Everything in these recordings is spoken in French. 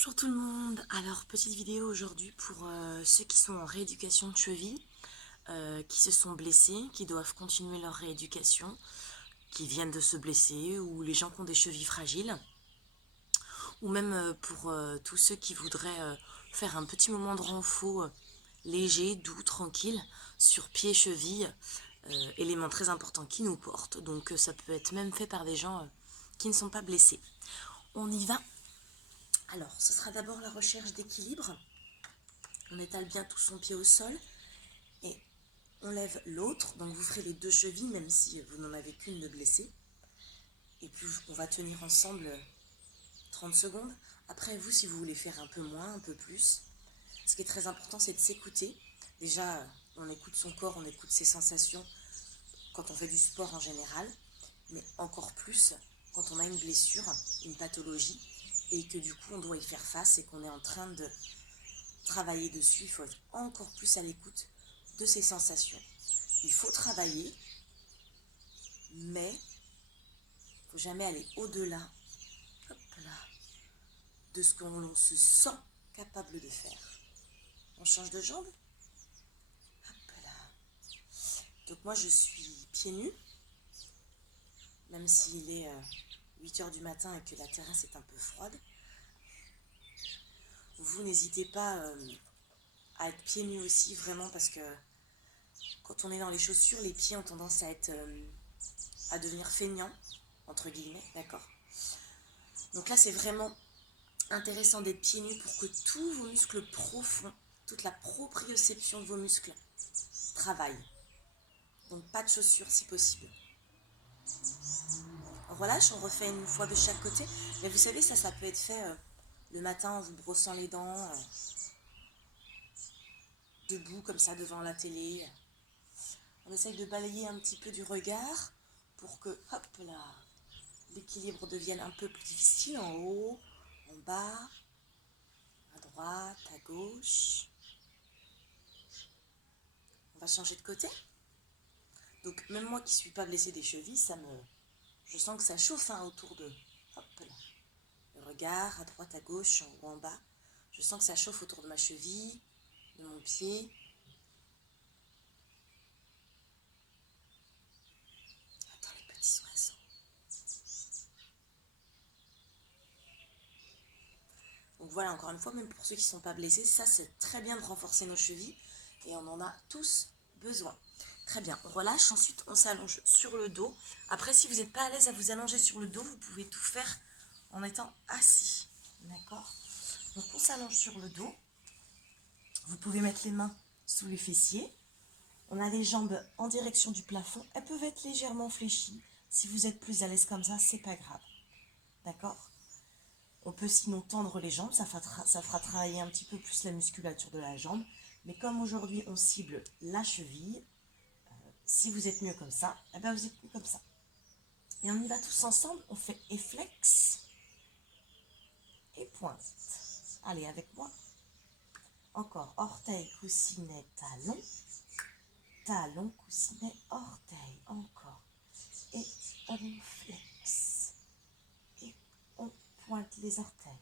Bonjour tout le monde. Alors petite vidéo aujourd'hui pour ceux qui sont en rééducation de cheville, qui se sont blessés, qui doivent continuer leur rééducation, qui viennent de se blesser, ou les gens qui ont des chevilles fragiles, ou même pour tous ceux qui voudraient faire un petit moment de renfo léger, doux, tranquille, sur pieds, chevilles, élément très important qui nous porte. Donc ça peut être même fait par des gens qui ne sont pas blessés. On y va. Alors, ce sera d'abord la recherche d'équilibre. On étale bien tout son pied au sol et on lève l'autre. Donc vous ferez les deux chevilles, même si vous n'en avez qu'une de blessée. Et puis on va tenir ensemble 30 secondes. Après, vous, si vous voulez faire un peu moins, un peu plus, ce qui est très important, c'est de s'écouter. Déjà, on écoute son corps, on écoute ses sensations quand on fait du sport en général, mais encore plus quand on a une blessure, une pathologie, et que du coup on doit y faire face et qu'on est en train de travailler dessus. Il faut être encore plus à l'écoute de ses sensations. Il faut travailler, mais il ne faut jamais aller au-delà de ce qu'on se sent capable de faire. On change de jambe. Hop là. Donc moi je suis pieds nus, même s'il est 8 h du matin et que la terrasse est un peu froide. Vous n'hésitez pas à être pieds nus aussi, vraiment, parce que quand on est dans les chaussures, les pieds ont tendance à devenir feignants, entre guillemets, d'accord. Donc là, c'est vraiment intéressant d'être pieds nus pour que tous vos muscles profonds, toute la proprioception de vos muscles travaillent. Donc pas de chaussures si possible. On relâche, on refait une fois de chaque côté. Mais vous savez, ça peut être fait le matin en vous brossant les dents, debout comme ça devant la télé. On essaye de balayer un petit peu du regard pour que, hop là, l'équilibre devienne un peu plus difficile, en haut, en bas, à droite, à gauche. On va changer de côté. Donc même moi qui ne suis pas blessée des chevilles, je sens que ça chauffe autour de... Hop là. Le regard, à droite, à gauche, en haut, en bas. Je sens que ça chauffe autour de ma cheville, de mon pied. Attends les petits oiseaux. Donc voilà, encore une fois, même pour ceux qui ne sont pas blessés, ça c'est très bien de renforcer nos chevilles et on en a tous besoin. Très bien, on relâche, ensuite on s'allonge sur le dos. Après, si vous n'êtes pas à l'aise à vous allonger sur le dos, vous pouvez tout faire en étant assis. D'accord? Donc on s'allonge sur le dos. Vous pouvez mettre les mains sous les fessiers. On a les jambes en direction du plafond. Elles peuvent être légèrement fléchies. Si vous êtes plus à l'aise comme ça, c'est pas grave. D'accord? On peut sinon tendre les jambes, ça fera travailler un petit peu plus la musculature de la jambe. Mais comme aujourd'hui on cible la cheville, si vous êtes mieux comme ça, eh ben vous êtes mieux comme ça. Et on y va tous ensemble, on fait efflex et pointe. Allez, avec moi. Encore, orteil, coussinet, talon. Talon, coussinet, orteil. Encore. Et on flex. Et on pointe les orteils.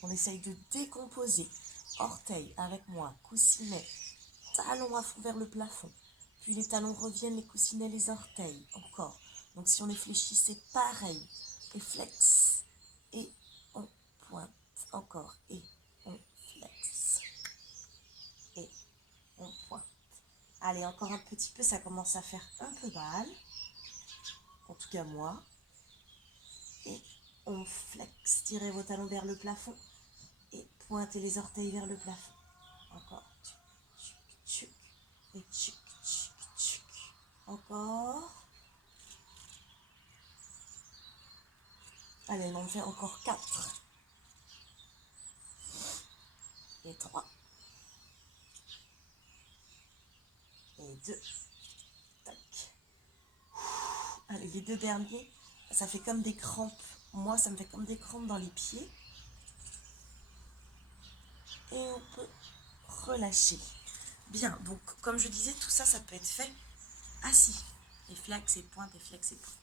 On essaye de décomposer. Orteil avec moi, coussinet, talons à fond vers le plafond. Puis les talons reviennent, les coussinets, les orteils. Encore. Donc si on est fléchi, c'est pareil. Et flex. Et on pointe. Encore. Et on flex. Et on pointe. Allez, encore un petit peu, ça commence à faire un peu mal. En tout cas moi. Et on flex. Tirez vos talons vers le plafond. Et pointez les orteils vers le plafond. Encore. Tchuc, tchuc, et tchuc, tchuc, tchuc. Encore. Allez, on en fait encore 4. Et 3. Et 2. Tac. Allez, les 2 derniers, ça fait comme des crampes. Moi, ça me fait comme des crampes dans les pieds. Et on peut relâcher. Bien, donc comme je disais, tout ça, ça peut être fait assis. Et flex et pointe, et flex et pointe.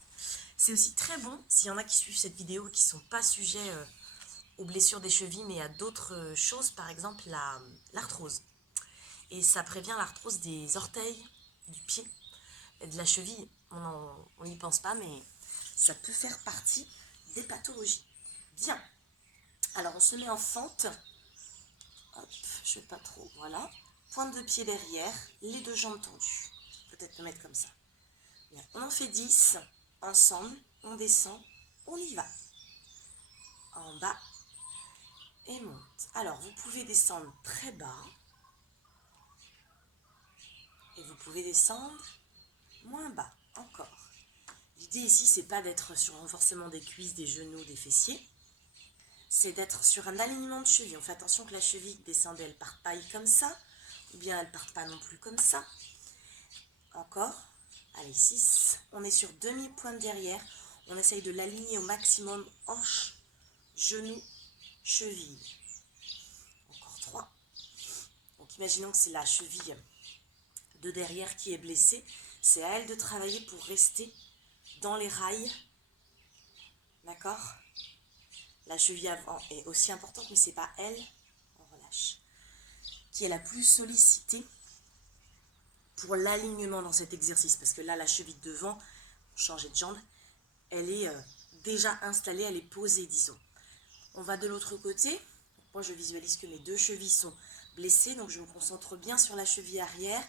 C'est aussi très bon, s'il y en a qui suivent cette vidéo et qui ne sont pas sujets aux blessures des chevilles, mais à d'autres choses, par exemple l'arthrose. Et ça prévient l'arthrose des orteils, du pied et de la cheville. On n'y pense pas, mais ça peut faire partie des pathologies. Bien, alors on se met en fente. Hop, je ne vais pas trop, voilà. Pointe de pied derrière, les deux jambes tendues. Peut-être le mettre comme ça. Bien, on en fait 10, ensemble, on descend, on y va. En bas et monte. Alors, vous pouvez descendre très bas. Et vous pouvez descendre moins bas, encore. L'idée ici, c'est pas d'être sur renforcement des cuisses, des genoux, des fessiers. C'est d'être sur un alignement de cheville. On fait attention que la cheville descende, elle ne parte pas comme ça. Ou bien elle ne parte pas non plus comme ça. Encore. Allez, 6. On est sur demi-pointe derrière. On essaye de l'aligner au maximum. Hanche, genou, cheville. Encore 3. Donc imaginons que c'est la cheville de derrière qui est blessée. C'est à elle de travailler pour rester dans les rails. D'accord ? La cheville avant est aussi importante, mais c'est pas elle, on relâche, qui est la plus sollicitée pour l'alignement dans cet exercice. Parce que là, la cheville devant, changer de jambe, elle est déjà installée, elle est posée, disons. On va de l'autre côté. Moi, je visualise que mes deux chevilles sont blessées, donc je me concentre bien sur la cheville arrière.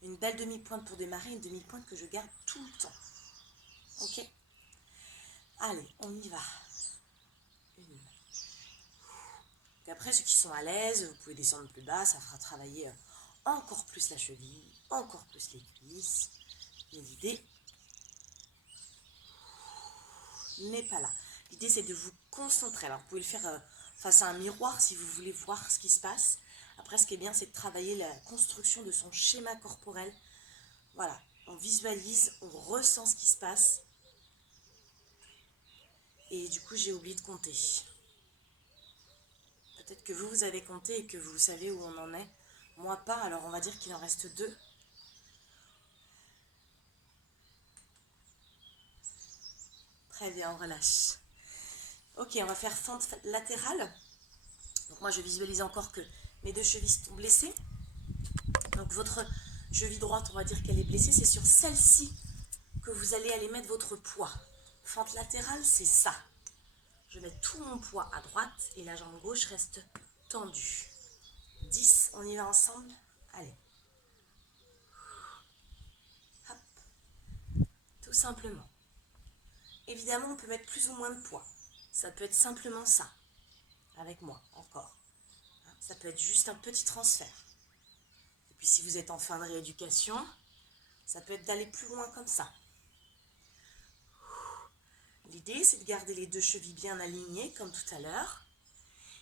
Une belle demi-pointe pour démarrer, une demi-pointe que je garde tout le temps. Ok ? Allez, on y va. Et après, ceux qui sont à l'aise, vous pouvez descendre plus bas, ça fera travailler encore plus la cheville, encore plus les cuisses. Mais l'idée n'est pas là. L'idée, c'est de vous concentrer. Alors, vous pouvez le faire face à un miroir si vous voulez voir ce qui se passe. Après, ce qui est bien, c'est de travailler la construction de son schéma corporel. Voilà, on visualise, on ressent ce qui se passe. Et du coup, j'ai oublié de compter. Peut-être que vous avez compté et que vous savez où on en est. Moi pas, alors on va dire qu'il en reste 2. Très bien, on relâche. Ok, on va faire fente latérale. Donc moi, je visualise encore que mes deux chevilles sont blessées. Donc votre cheville droite, on va dire qu'elle est blessée. C'est sur celle-ci que vous allez aller mettre votre poids. Fente latérale, c'est ça. Je mets tout mon poids à droite et la jambe gauche reste tendue. 10, on y va ensemble. Allez. Hop. Tout simplement. Évidemment, on peut mettre plus ou moins de poids. Ça peut être simplement ça. Avec moi, encore. Ça peut être juste un petit transfert. Et puis si vous êtes en fin de rééducation, ça peut être d'aller plus loin comme ça. L'idée, c'est de garder les deux chevilles bien alignées, comme tout à l'heure,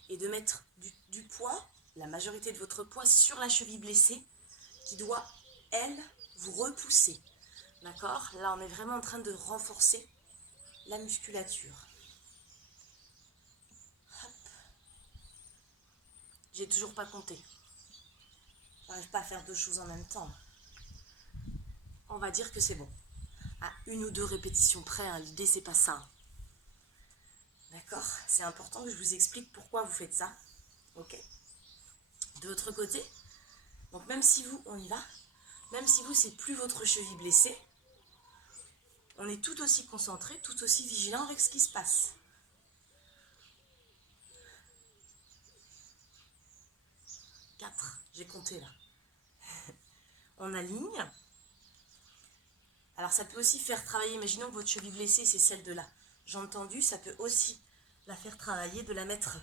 et de mettre du poids, la majorité de votre poids, sur la cheville blessée, qui doit, elle, vous repousser. D'accord ? Là, on est vraiment en train de renforcer la musculature. Hop. J'ai toujours pas compté. J'arrive pas à faire 2 choses en même temps. On va dire que c'est bon. À 1 ou 2 répétitions près, hein, l'idée c'est pas ça. D'accord ? C'est important que je vous explique pourquoi vous faites ça. Ok ? De l'autre côté, donc même si vous, on y va, même si vous, c'est plus votre cheville blessée, on est tout aussi concentré, tout aussi vigilant avec ce qui se passe. J'ai compté là. On aligne. Alors ça peut aussi faire travailler, imaginons que votre cheville blessée, c'est celle de la jambe tendue, ça peut aussi la faire travailler, de la mettre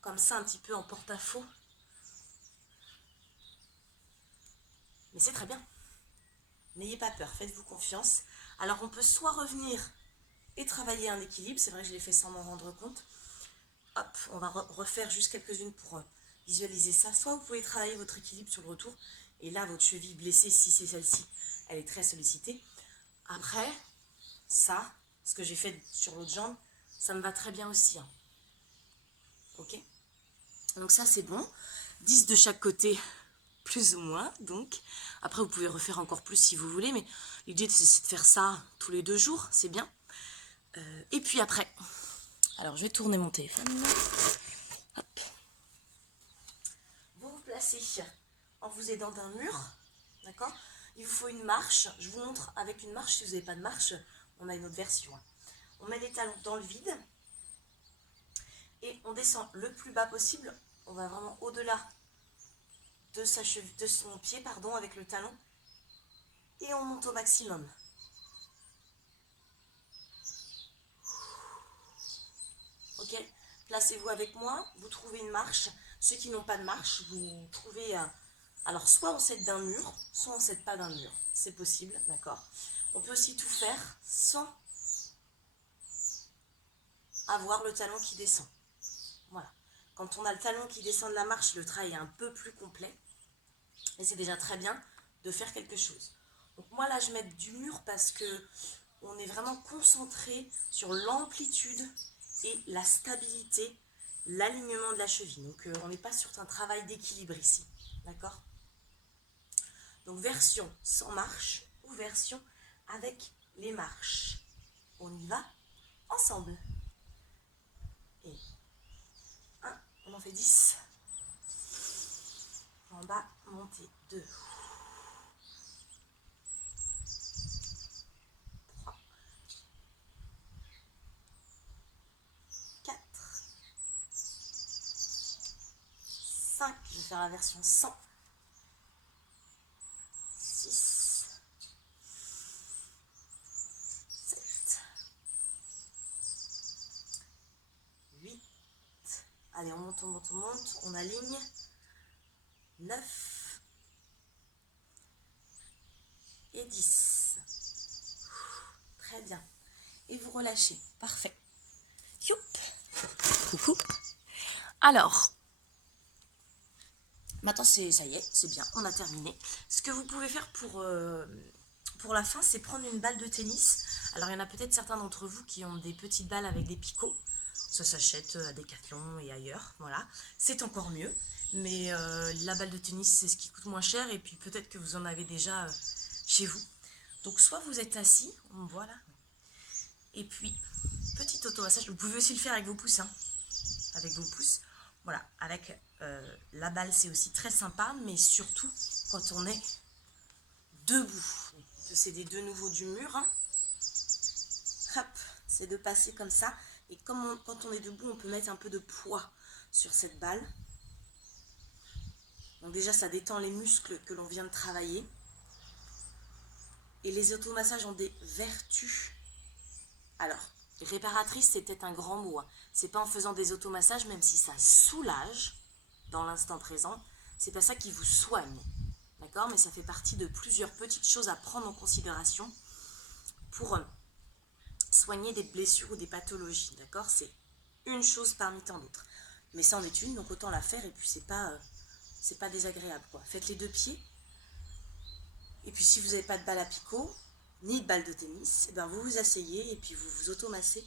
comme ça un petit peu en porte-à-faux. Mais c'est très bien. N'ayez pas peur, faites-vous confiance. Alors on peut soit revenir et travailler un équilibre, c'est vrai que je l'ai fait sans m'en rendre compte. Hop, on va refaire juste quelques-unes pour visualiser ça. Soit vous pouvez travailler votre équilibre sur le retour, et là votre cheville blessée, si c'est celle-ci, elle est très sollicitée. Après, ça, ce que j'ai fait sur l'autre jambe, ça me va très bien aussi. Hein. Ok ? Donc ça c'est bon. 10 de chaque côté plus ou moins, donc. Après, vous pouvez refaire encore plus si vous voulez, mais l'idée, c'est de faire ça tous les 2 jours, c'est bien. Et puis après, alors je vais tourner mon téléphone. Hop. Vous vous placez en vous aidant d'un mur, d'accord? Il vous faut une marche. Je vous montre avec une marche. Si vous n'avez pas de marche, on a une autre version. On met les talons dans le vide et on descend le plus bas possible. On va vraiment au-delà de son pied, pardon, avec le talon, et on monte au maximum. Ok, placez-vous avec moi, vous trouvez une marche. Ceux qui n'ont pas de marche, vous trouvez, alors soit on s'aide d'un mur, soit on s'aide pas d'un mur. C'est possible, d'accord. On peut aussi tout faire sans avoir le talon qui descend. Voilà. Quand on a le talon qui descend de la marche, le travail est un peu plus complet. Et c'est déjà très bien de faire quelque chose. Donc moi là, je mets du mur parce que on est vraiment concentré sur l'amplitude et la stabilité, l'alignement de la cheville. Donc on n'est pas sur un travail d'équilibre ici. D'accord? Donc version sans marche ou version avec les marches. On y va ensemble. Et 1, on en fait 10. En bas, montez 2. 3. 4. 5. Je vais faire la version 100. 6. 7. 8. Allez, on monte, on monte, on monte. On aligne. 9. Et 10. Très bien. Et vous relâchez. Parfait. Youp. Coucou. Alors, maintenant ça y est, c'est bien, on a terminé. Ce que vous pouvez faire pour la fin, c'est prendre une balle de tennis. Alors il y en a peut-être certains d'entre vous qui ont des petites balles avec des picots. Ça s'achète à Decathlon et ailleurs, voilà. C'est encore mieux. Mais la balle de tennis, c'est ce qui coûte moins cher. Et puis peut-être que vous en avez déjà chez vous. Donc soit vous êtes assis, voilà. Et puis, petit auto-massage. Vous pouvez aussi le faire avec vos pouces, hein. Avec vos pouces. Voilà, avec la balle, c'est aussi très sympa, mais surtout quand on est debout. C'est des deux nouveaux du mur. Hein. Hop, c'est de passer comme ça. Et quand on est debout, on peut mettre un peu de poids sur cette balle. Donc déjà, ça détend les muscles que l'on vient de travailler. Et les automassages ont des vertus. Alors, réparatrice, c'est peut-être un grand mot. Hein. C'est pas en faisant des automassages, même si ça soulage dans l'instant présent, c'est pas ça qui vous soigne. D'accord? Mais ça fait partie de plusieurs petites choses à prendre en considération pour soigner des blessures ou des pathologies. D'accord? C'est une chose parmi tant d'autres. Mais ça en est une, donc autant la faire et puis c'est pas désagréable, quoi. Faites les 2 pieds. Et puis si vous n'avez pas de balle à picot, ni de balle de tennis, et ben vous vous asseyez et puis vous vous automassez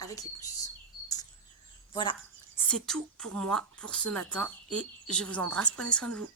avec les pouces. Voilà, c'est tout pour moi pour ce matin et je vous embrasse, prenez soin de vous.